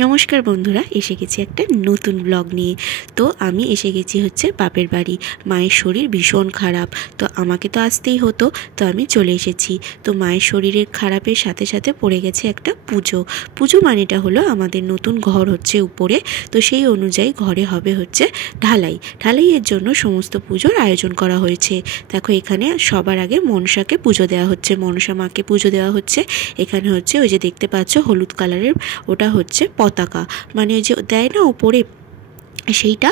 নমস্কার বন্ধুরা, এসে গেছি একটা নতুন ব্লগ নিয়ে। তো আমি এসে গেছি হচ্ছে বাপের বাড়ি। মায়ের শরীর ভীষণ খারাপ, তো আমাকে তো আসতেই হতো, তো আমি চলে এসেছি। তো মায়ের শরীরের খারাপের সাথে সাথে পড়ে গেছে একটা পুজো। পুজো মানেটা হলো আমাদের নতুন ঘর হচ্ছে উপরে, তো সেই অনুযায়ী ঘরে হবে হচ্ছে ঢালাইয়ের জন্য সমস্ত পুজোর আয়োজন করা হয়েছে। দেখো এখানে সবার আগে মনসাকে পুজো দেওয়া হচ্ছে, মনসা মাকে পুজো দেওয়া হচ্ছে। এখানে হচ্ছে ওই যে দেখতে পাচ্ছ হলুদ কালারের, ওটা হচ্ছে পতাকা, মানে ওই যে দেয় না ওপরে, সেইটা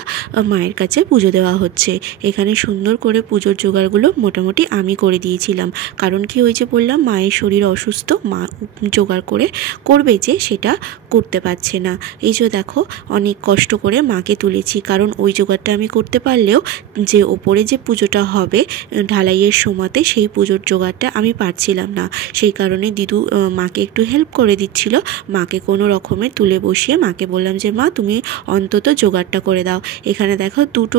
মায়ের কাছে পুজো দেওয়া হচ্ছে। এখানে সুন্দর করে পুজোর জোগাড়গুলো মোটামুটি আমি করে দিয়েছিলাম, কারণ কি হয়েছে বললাম, মায়ের শরীর অসুস্থ, মা জোগাড় করে করবে যে সেটা করতে পারছে না। এই যে দেখো অনেক কষ্ট করে মাকে তুলেছি, কারণ ওই জোগাড়টা আমি করতে পারলেও যে ওপরে যে পুজোটা হবে ঢালাইয়ের সময়তে, সেই পুজোর জোগাড়টা আমি পারছিলাম না। সেই কারণে দিদু মাকে একটু হেল্প করে দিচ্ছিল। মাকে কোনো রকমে তুলে বসিয়ে মাকে বললাম যে মা তুমি অন্তত জোগাড়টা করে দাও। এখানে দেখো দুটো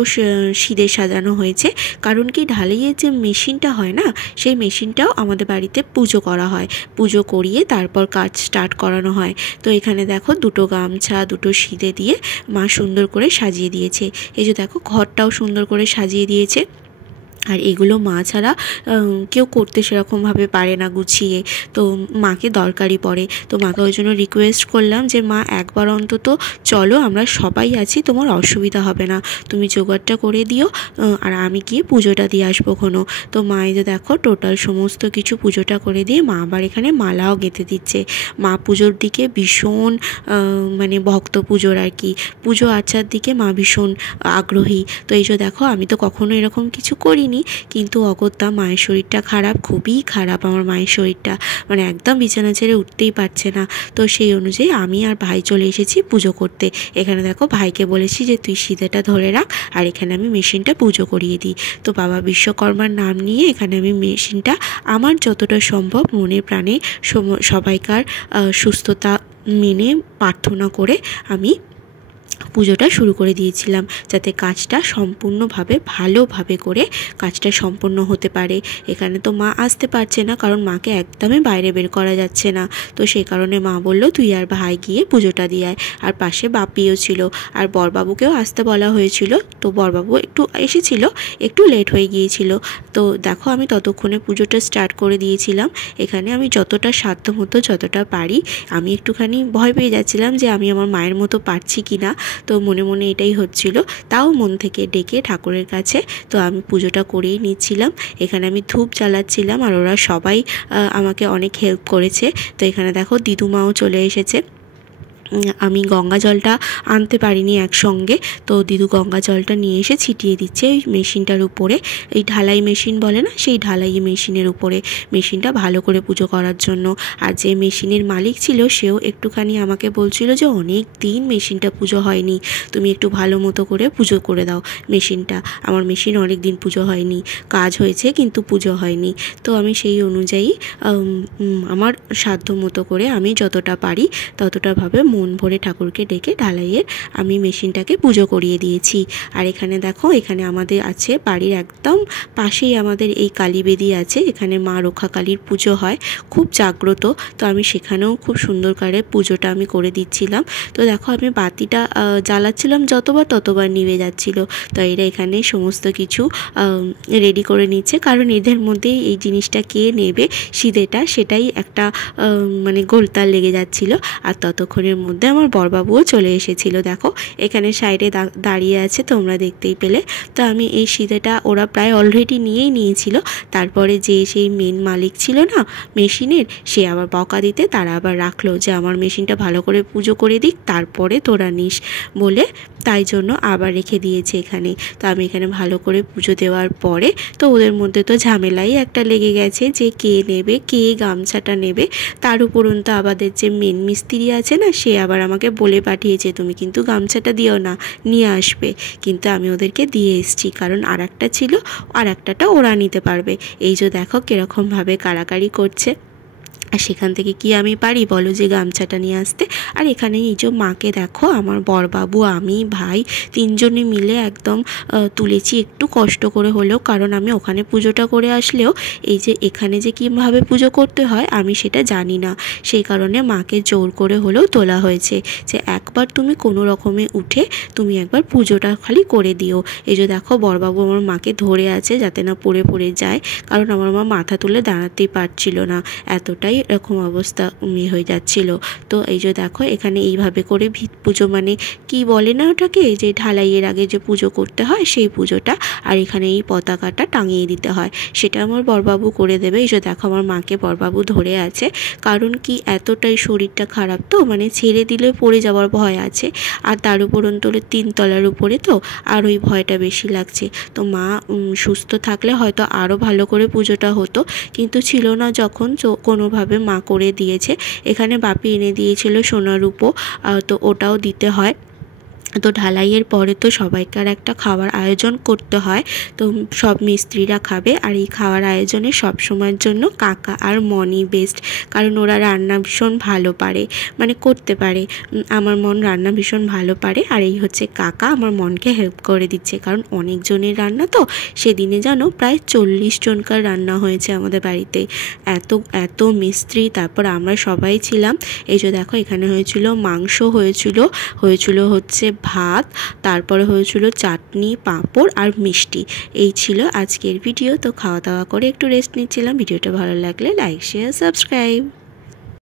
সিঁদে সাজানো হয়েছে, কারণ কি ঢালাইয়ের যে মেশিনটা হয় না, সেই মেশিনটাও আমাদের বাড়িতে পুজো করা হয়, পুজো করিয়ে তারপর কাজ স্টার্ট করানো হয়। তো এখানে দেখো দুটো গামছা দুটো সিঁদে দিয়ে মা সুন্দর করে সাজিয়ে দিয়েছে। এই যে দেখো ঘরটাও সুন্দর করে সাজিয়ে দিয়েছে। আর এগুলো মা ছাড়া কেউ করতে সেরকমভাবে পারে না গুছিয়ে, তো মাকে দরকারই পড়ে। তো মাকে ওই জন্য রিকোয়েস্ট করলাম যে মা একবার অন্তত চলো, আমরা সবাই আছি, তোমার অসুবিধা হবে না, তুমি জোগাড়টা করে দিও, আর আমি গিয়ে পুজোটা দিয়ে আসবো কোনো। তো মা এই যে দেখো টোটাল সমস্ত কিছু পুজোটা করে দিয়ে মা আবার এখানে মালাও গেঁথে দিচ্ছে। মা পুজোর দিকে ভীষণ মানে ভক্ত পুজোর আর কি, পুজো আর্চার দিকে মা ভীষণ আগ্রহী। তো এই যে দেখো আমি তো কখনো এরকম কিছু করিনি, কিন্তু অগত্যা মায়ের শরীরটা খারাপ, খুবই খারাপ আমার মায়ের শরীরটা, মানে একদম বিছানা ছেড়ে উঠতেই পারছে না। তো সেই অনুযায়ী আমি আর ভাই চলে এসেছি পুজো করতে। এখানে দেখো ভাইকে বলেছি যে তুই সিঁধেটা ধরে রাখ, আর এখানে আমি মেশিনটা পুজো করিয়ে দিই। তো বাবা বিশ্বকর্মার নাম নিয়ে এখানে আমি মেশিনটা আমার যতটা সম্ভব মনে প্রাণে সবাইকার সুস্থতা মেনে প্রার্থনা করে আমি পুজোটা শুরু করে দিয়েছিলাম, যাতে কাজটা সম্পূর্ণভাবে ভালোভাবে করে কাজটা সম্পন্ন হতে পারে। এখানে তো মা আসতে পারছে না, কারণ মাকে একদমই বাইরে বের করা যাচ্ছে না। তো সেই কারণে মা বলল তুই আর ভাই গিয়ে পুজোটা দিয়ে আয়। আর পাশে বাপিও ছিল, আর বরবাবুকেও আসতে বলা হয়েছিল, তো বরবাবু একটু এসেছিল, একটু লেট হয়ে গিয়েছিল। তো দেখো আমি ততক্ষণে পুজোটা স্টার্ট করে দিয়েছিলাম। এখানে আমি যতটা সাধ্যমতো যতটা পারি, আমি একটুখানি ভয় পেয়ে যাচ্ছিলাম যে আমি আমার মায়ের মতো পারছি কি না, তো মনে মনে এটাই হচ্ছিল, তাও মন থেকে ডেকে ঠাকুরের কাছে তো আমি পুজোটা করেই নিচ্ছিলাম। এখানে আমি ধূপ জ্বালাচ্ছিলাম, আর ওরা সবাই আমাকে অনেক হেল্প করেছে। তো এখানে দেখো দিদুমাও চলে এসেছে। আমি গঙ্গা জলটা আনতে পারিনি একসঙ্গে, তো দিদু গঙ্গা জলটা নিয়ে এসে ছিটিয়ে দিচ্ছে ওই মেশিনটার উপরে, এই ঢালাই মেশিন বলে না, সেই ঢালাই মেশিনের উপরে, মেশিনটা ভালো করে পুজো করার জন্য। আর যে মেশিনের মালিক ছিল সেও একটুখানি আমাকে বলছিল যে অনেক দিন মেশিনটা পুজো হয়নি, তুমি একটু ভালো মতো করে পুজো করে দাও মেশিনটা। আমার মেশিন অনেক দিন পুজো হয়নি, কাজ হয়েছে কিন্তু পুজো হয়নি। তো আমি সেই অনুযায়ী আমার সাধ্য মতো করে আমি যতটা পারি ততটাভাবে মন ভরে ঠাকুরকে ডেকে ঢালাইয়ের আমি মেশিনটাকে পুজো করিয়ে দিয়েছি। আর এখানে দেখো এখানে আমাদের আছে বাড়ির একদম পাশেই আমাদের এই কালীবেদি আছে, এখানে মা রক্ষা কালীর পুজো হয়, খুব জাগ্রত। তো আমি সেখানেও খুব সুন্দর করে পুজোটা আমি করে দিচ্ছিলাম। তো দেখো আমি বাতিটা জ্বালাচ্ছিলাম, যতবার ততবার নিভে যাচ্ছিল। তো এরা এখানে সমস্ত কিছু রেডি করে নিচ্ছে, কারণ এদের মধ্যেই এই জিনিসটা কে নেবে সিঁধেটা, সেটাই একটা মানে গোলতাল লেগে যাচ্ছিল। আর ততক্ষণের মধ্যে আমার বরবাবুও চলে এসেছিল, দেখো এখানে সাইডে দাঁড়িয়ে আছে, তোমরা দেখতেই পেলে। তো আমি এই সিঁধেটা ওরা প্রায় অলরেডি নিয়েই নিয়েছিল, তারপরে যে সেই মেন মালিক ছিল না মেশিনের, সে আবার বকা দিতে তারা আবার রাখলো যে আমার মেশিনটা ভালো করে পুজো করে দিক, তারপরে তোরা নিস বলে, তাই জন্য আবার রেখে দিয়েছে এখানে। তো আমি এখানে ভালো করে পুজো দেওয়ার পরে তো ওদের মধ্যে তো ঝামেলাই একটা লেগে গেছে যে কে নেবে, কে গামছাটা নেবে। তার উপরন্তু আমাদের যে মেন মিস্ত্রি আছে না, সে আবার আমাকে বলে পাঠিয়েছে তুমি কিন্তু গামছাটা দিও না, নিয়ে আসবে। কিন্তু আমি ওদেরকে দিয়ে এসেছি, কারণ আর একটা ছিল, আর একটাটা ওরা নিতে পারবে। এই যে দেখো কীরকমভাবে কাড়াকাড়ি করছে। আর সেখান থেকে কি আমি পারি বলো যে গামছাটা নিয়ে আসতে। আর এখানে এই যে মাকে দেখো, আমার বরবাবু, আমি, ভাই তিনজনে মিলে একদম তুলেছি, একটু কষ্ট করে হলেও, কারণ আমি ওখানে পুজোটা করে আসলেও এই যে এখানে যে কীভাবে পুজো করতে হয় আমি সেটা জানি না, সেই কারণে মাকে জোর করে হলেও তোলা হয়েছে যে একবার তুমি কোনো রকমে উঠে তুমি একবার পুজোটা খালি করে দিও। এই যে দেখো বরবাবু আমার মাকে ধরে আছে যাতে না পড়ে পড়ে যায়, কারণ আমার মা মাথা তুলে দাঁড়াতেই পারছিল না, এতটাই এরকম অবস্থা হয়ে যাচ্ছিল। তো এই যে দেখো এখানে এইভাবে করে ভিত পুজো, মানে কি বলে না ওটাকে, যে ঢালাইয়ের আগে যে পুজো করতে হয় সেই পুজোটা, আর এখানে এই পতাকাটা টাঙিয়ে দিতে হয়, সেটা আমার বরবাবু করে দেবে। এই যে দেখো আমার মাকে বরবাবু ধরে আছে, কারণ কি এতটাই শরীরটা খারাপ, তো মানে ছেড়ে দিলে পড়ে যাওয়ার ভয় আছে, আর তার উপর অন্তরে 3 তলার উপরে, তো আর ওই ভয়টা বেশি লাগছে। তো মা সুস্থ থাকলে হয়তো আরও ভালো করে পুজোটা হতো, কিন্তু ছিল না যখন, কোনোভাবে মা করে দিয়েছে। এখানে বাপি এনে দিয়েছিল সোনার রূপো, তো ওটাও দিতে হয়। তো ঢালাইয়ের পরে তো সবাইকার একটা খাওয়ার আয়োজন করতে হয়, তো সব মিস্ত্রিরা খাবে, আর এই খাওয়ার আয়োজনে সব সময়ের জন্য কাকা আর মনি বেস্ট, কারণ ওরা রান্না ভীষণ ভালো পারে, মানে করতে পারে। আমার মন রান্না ভীষণ ভালো পারে, আর এই হচ্ছে কাকা আমার মনকে হেল্প করে দিচ্ছে, কারণ অনেকজনের রান্না, তো সেদিনে জানো প্রায় 40 জনকার রান্না হয়েছে আমাদের বাড়িতে, এত এত মিস্ত্রি, তারপর আমরা সবাই ছিলাম। এই যে দেখো এখানে হয়েছিল মাংস, হয়েছিল হচ্ছে ভাত, তারপরে হয়েছিল চাটনি, পাঁপড় আর মিষ্টি। এই ছিল আজকের ভিডিও। তো খাওয়া দাওয়া করে একটু রেস্ট নিচ্ছিলাম। ভিডিওটা ভালো লাগলে লাইক, শেয়ার, সাবস্ক্রাইব।